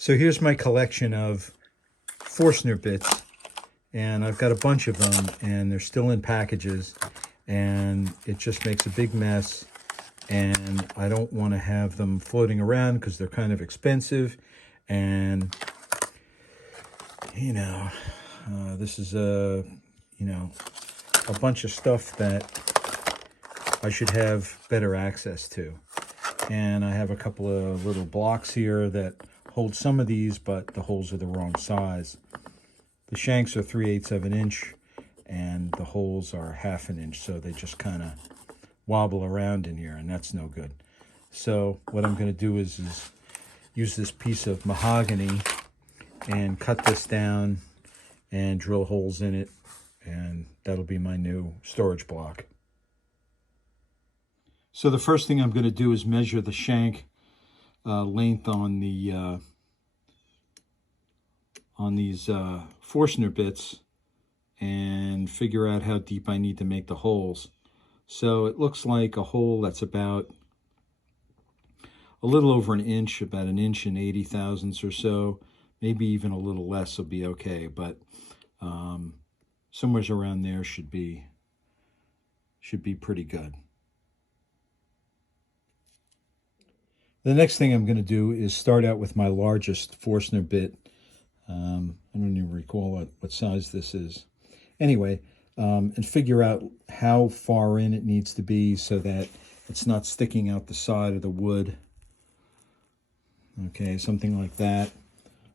So here's my collection of Forstner bits, and I've got a bunch of them, and they're still in packages, and it just makes a big mess, and I don't want to have them floating around because they're kind of expensive, and this is a bunch of stuff that I should have better access to. And I have a couple of little blocks here that hold some of these, but the holes are the wrong size. The shanks are 3/8 of an inch, and the holes are 1/2 an inch, so they just kind of wobble around in here, and that's no good. So what I'm going to do is use this piece of mahogany and cut this down and drill holes in it, and that'll be my new storage block. So the first thing I'm going to do is measure the shank length on these Forstner bits and figure out how deep I need to make the holes. So it looks like a hole that's about a little over an inch, about 1 inch and 80 thousandths or so, maybe even a little less will be okay, but somewhere around there should be pretty good. The next thing I'm going to do is start out with my largest Forstner bit. I don't even recall what size this is. Anyway, and figure out how far in it needs to be so that it's not sticking out the side of the wood. Okay, something like that.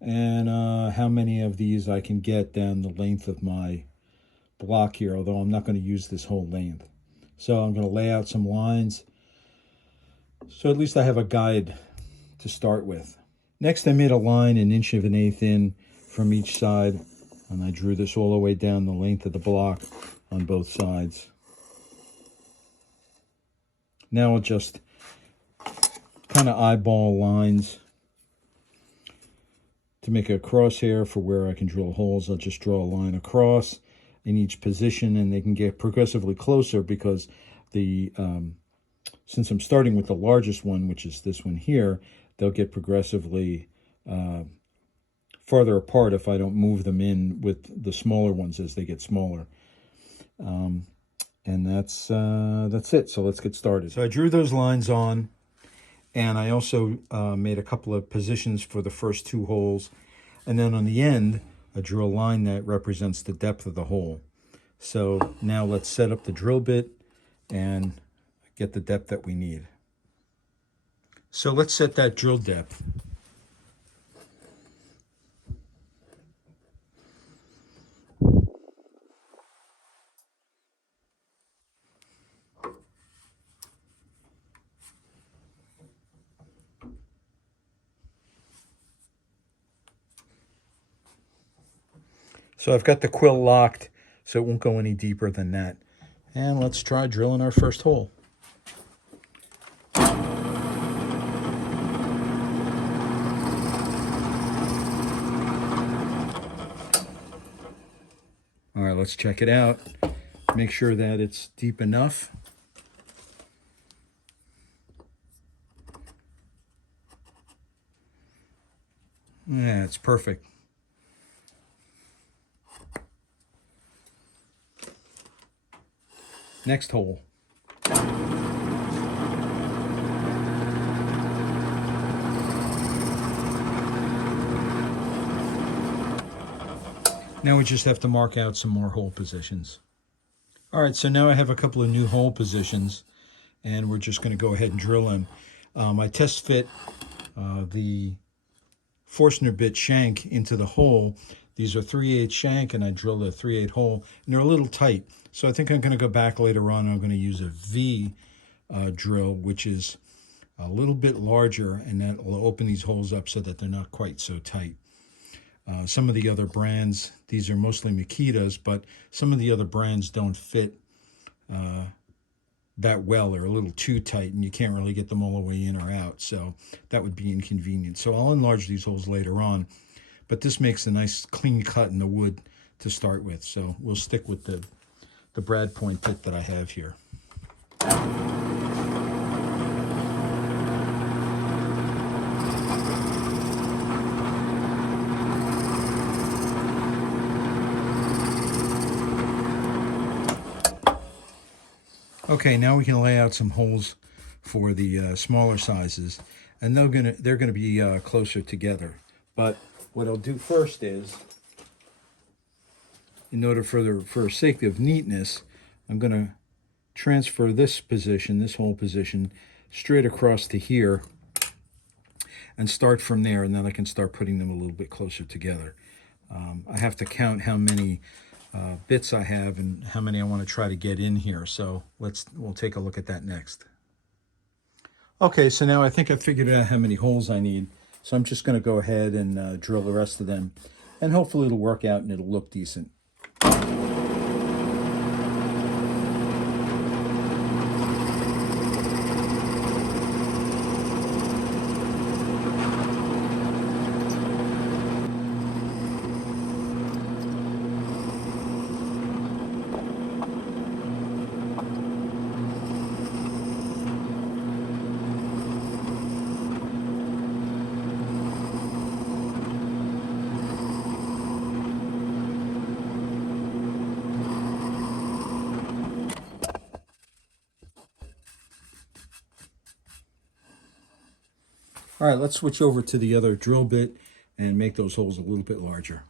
And how many of these I can get down the length of my block here, although I'm not going to use this whole length. So I'm going to lay out some lines, so at least I have a guide to start with. Next, I made a line 1 1/8 in from each side, and I drew this all the way down the length of the block on both sides. Now I'll just kind of eyeball lines. To make a crosshair for where I can drill holes, I'll just draw a line across in each position, and they can get progressively closer because since I'm starting with the largest one, which is this one here, they'll get progressively farther apart if I don't move them in with the smaller ones as they get smaller. And that's it. So let's get started. So I drew those lines on, and I also made a couple of positions for the first 2 holes. And then on the end, I drew a line that represents the depth of the hole. So now let's set up the drill bit and get the depth that we need. So let's set that drill depth. So I've got the quill locked, so it won't go any deeper than that. And let's try drilling our first hole. All right, let's check it out. Make sure that it's deep enough. Yeah, it's perfect. Next hole. Now we just have to mark out some more hole positions. All right, so now I have a couple of new hole positions, and we're just going to go ahead and drill them. I test fit the Forstner bit shank into the hole. These are 3/8 shank, and I drilled a 3/8 hole, and they're a little tight. So I think I'm going to go back later on, and I'm going to use a V drill, which is a little bit larger, and that will open these holes up so that they're not quite so tight. Some of the other brands, these are mostly Makitas, but some of the other brands don't fit that well. They're a little too tight, and you can't really get them all the way in or out, so that would be inconvenient. So I'll enlarge these holes later on, but this makes a nice clean cut in the wood to start with, so we'll stick with the brad point bit that I have here. Okay, now we can lay out some holes for the smaller sizes, and they're gonna be closer together. But what I'll do first is, in order for sake of neatness, I'm gonna transfer this position, this hole position, straight across to here, and start from there, and then I can start putting them a little bit closer together. I have to count how many bits I have and how many I want to try to get in here. So we'll take a look at that next. Okay, so now I think I figured out how many holes I need. So I'm just going to go ahead and drill the rest of them, and hopefully it'll work out and it'll look decent. All right, let's switch over to the other drill bit and make those holes a little bit larger.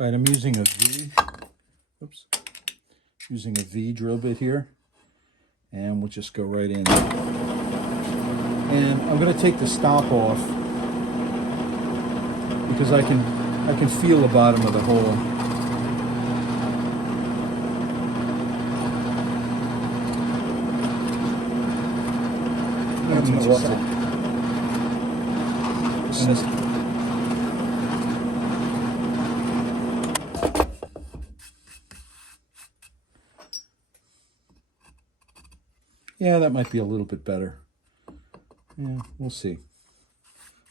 All right, I'm using a V. Oops. Using a V drill bit here, and we'll just go right in. And I'm going to take the stop off because I can feel the bottom of the hole. Yeah, that might be a little bit better. Yeah, we'll see.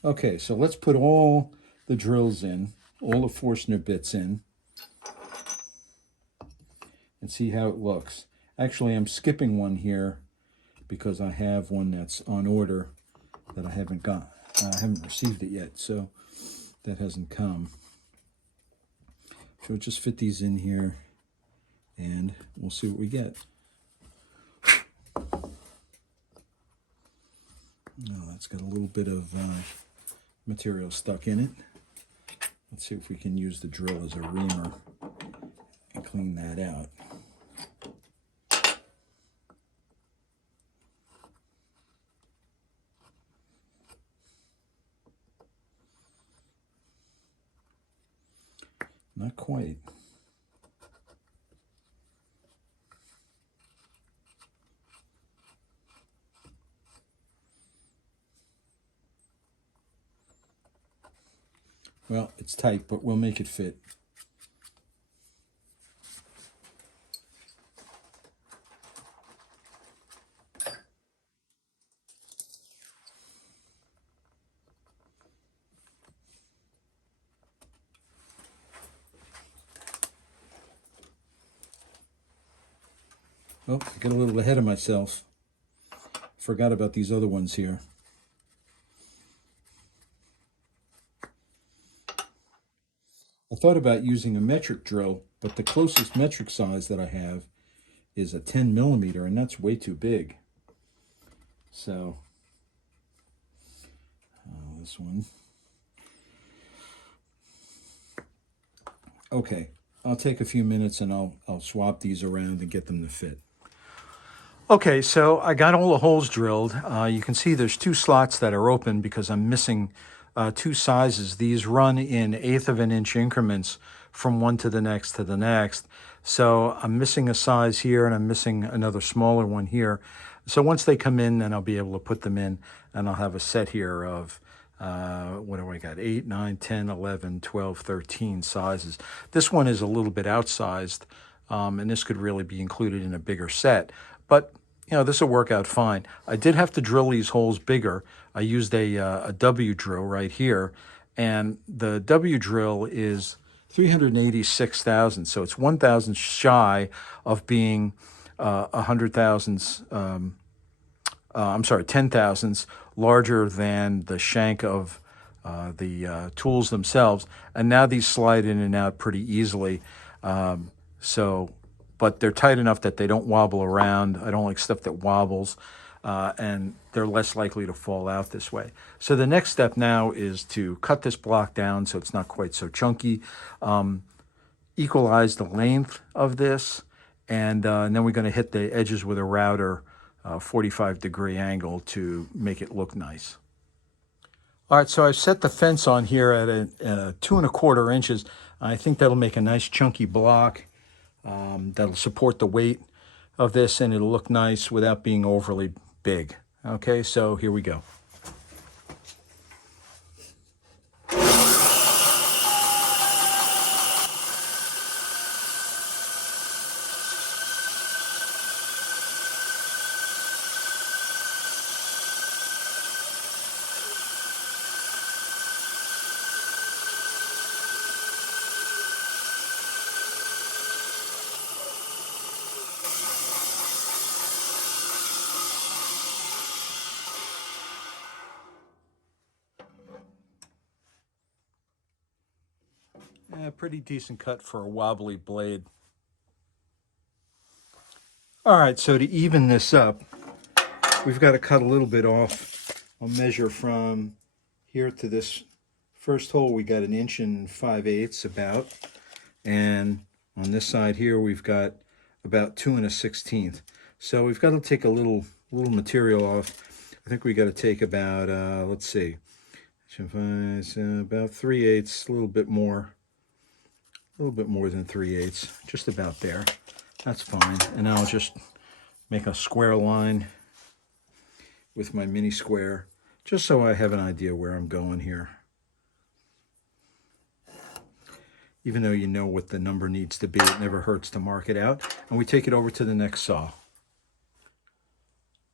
Okay, so let's put all the drills in, all the Forstner bits in, and see how it looks. Actually, I'm skipping one here because I have one that's on order that I haven't got. I haven't received it yet, so that hasn't come. So we'll just fit these in here, and we'll see what we get. Oh, that's got a little bit of material stuck in it. Let's see if we can use the drill as a reamer and clean that out. Not quite. Well, it's tight, but we'll make it fit. Oh, I got a little ahead of myself. Forgot about these other ones here. I thought about using a metric drill, but the closest metric size that I have is a 10 millimeter, and that's way too big. So, this one. Okay, I'll take a few minutes and I'll swap these around and get them to fit. Okay, so I got all the holes drilled. You can see there's two slots that are open because I'm missing two sizes. These run in 1/8 of an inch increments from one to the next to the next. So I'm missing a size here and I'm missing another smaller one here. So once they come in, then I'll be able to put them in, and I'll have a set here of what do I got? 8, 9, 10, 11, 12, 13 sizes. This one is a little bit outsized, and this could really be included in a bigger set. But, you know, this will work out fine. I did have to drill these holes bigger. I used a W drill right here, and the W drill is 386 thousandths, so it's 1,000 shy of being 100 thousandths, I'm sorry, 10 thousandths larger than the shank of the tools themselves. And now these slide in and out pretty easily. But they're tight enough that they don't wobble around. I don't like stuff that wobbles, and they're less likely to fall out this way. So the next step now is to cut this block down so it's not quite so chunky, equalize the length of this, and then we're going to hit the edges with a router 45-degree angle to make it look nice. All right, so I've set the fence on here at a 2 1/4 inches. I think that'll make a nice chunky block that'll support the weight of this, and it'll look nice without being overly big. Okay, so here we go. Pretty decent cut for a wobbly blade. All right, so to even this up, we've got to cut a little bit off. I'll measure from here to this first hole. We got 1 5/8 about, and on this side here we've got about 2 1/16. So we've got to take a little material off. I think we got to take about let's see, about 3/8, a little bit more than 3/8, just about there. That's fine. And I'll just make a square line with my mini square, just so I have an idea where I'm going here. Even though you know what the number needs to be, it never hurts to mark it out. And we take it over to the next saw.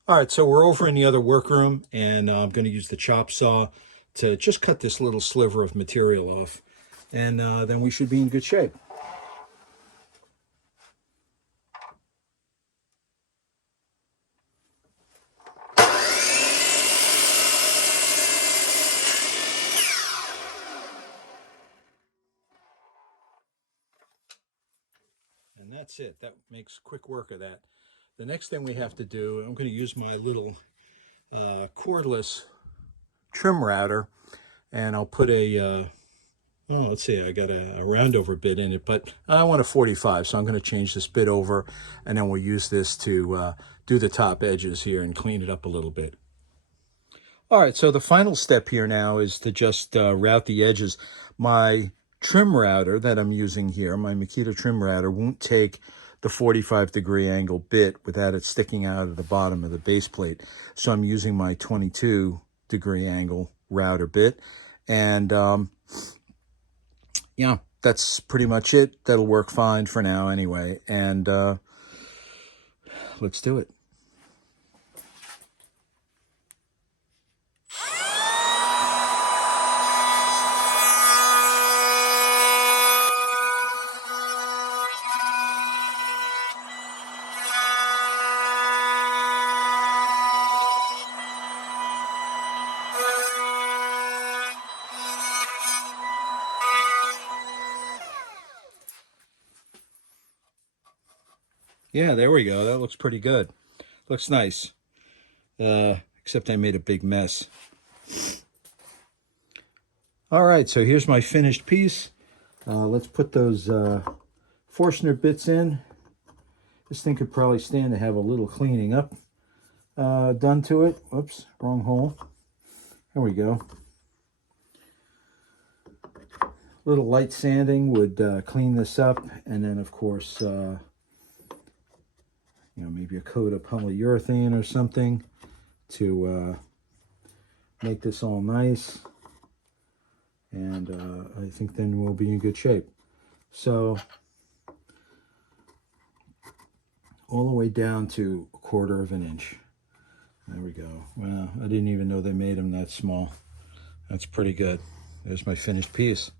All right, so we're over in the other workroom, and I'm going to use the chop saw to just cut this little sliver of material off. And then we should be in good shape. And that's it. That makes quick work of that. The next thing we have to do, I'm going to use my little cordless trim router, and I'll put a let's see, I got a roundover bit in it, but I want a 45, so I'm going to change this bit over, and then we'll use this to do the top edges here and clean it up a little bit. All right, so the final step here now is to just route the edges. My trim router that I'm using here, my Makita trim router, won't take the 45-degree angle bit without it sticking out at the bottom of the base plate. So I'm using my 22-degree angle router bit, and yeah, that's pretty much it. That'll work fine for now anyway. And let's do it. Yeah, there we go. That looks pretty good. Looks nice. Except I made a big mess. All right, so here's my finished piece. Let's put those Forstner bits in. This thing could probably stand to have a little cleaning up done to it. Whoops, wrong hole. There we go. A little light sanding would clean this up, and then of course you know, maybe a coat of polyurethane or something to make this all nice. And I think then we'll be in good shape. So all the way down to 1/4 inch. There we go. Well, I didn't even know they made them that small. That's pretty good. There's my finished piece.